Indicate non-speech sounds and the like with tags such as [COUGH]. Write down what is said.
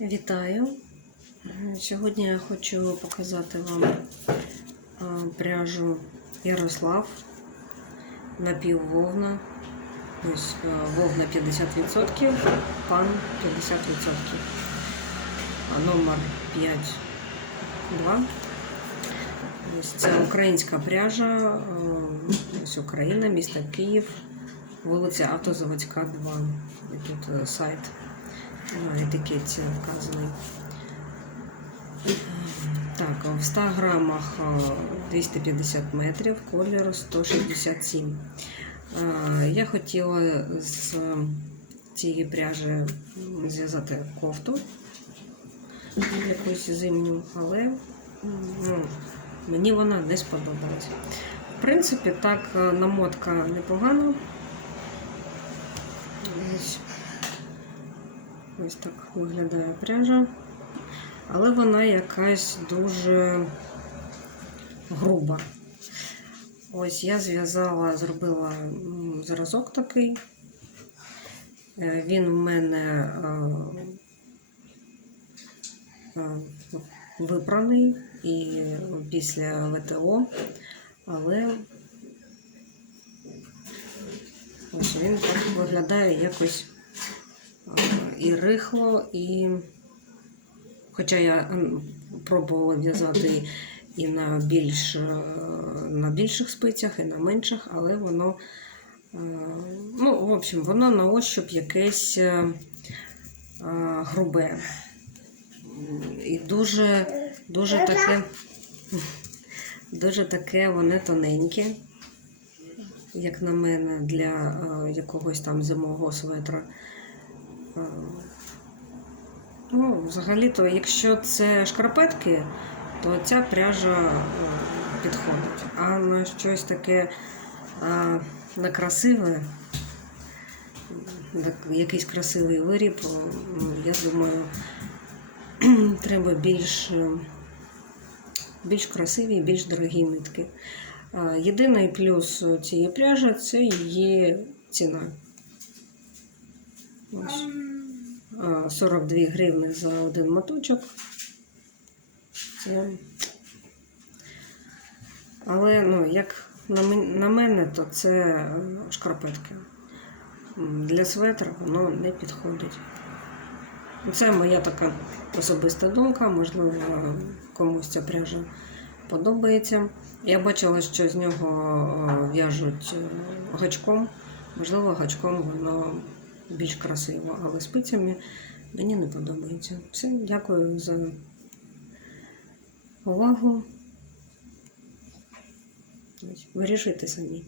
Вітаю! Сьогодні я хочу показати вам пряжу Ярослав напіввовна. Ось вовна 50%, пан 50%. А номер 5.2. Ось це українська пряжа, ось Україна, місто Київ, вулиця Автозаводська, 2. І тут е, сайт на етикетці вказаний. Так, в 100 грамах е, 250 метрів, колір 167. Е, Я хотіла з цієї пряжі зв'язати кофту якусь зимню, але ну, мені вона не сподобалась. В принципі, так, е, намотка непогана. Ось. Так виглядає пряжа. Але вона якась дуже груба. Ось я зв'язала, зробила зразок такий. Е, Він в мене е, е, випраний і після ВТО, але ось він так виглядає якось і рихло, і хоча я пробувала в'язати і на більш е, на більших спицях, і на менших, але воно, е, ну, в общем, воно на ощуп якесь е, грубе. І дуже, дуже таке, дуже таке воно тоненьке, як на мене, для якогось там зимового светра. Ну, взагалі-то, якщо це шкарпетки, то ця пряжа е, підходить. А на щось таке е, на красиве, якийсь красивий виріб, я думаю, [CLEARS THROAT] треба більш, е, більш красиві, більш дорогі нитки. Єдиний плюс цієї пряжі це її ціна. Ось. А, 42 гривни за один моточок. Це... Але, ну, як на, мене, то це е, шкарпетки. Для светра воно не підходить. Це моя така особиста думка, можливо, комусь ця пряжа подобається. Я бачила, що з нього е, в'яжуть е, гачком. Можливо, гачком воно більш красиво, але спицями мені не подобається. Все, дякую за увагу. Вирішити самі.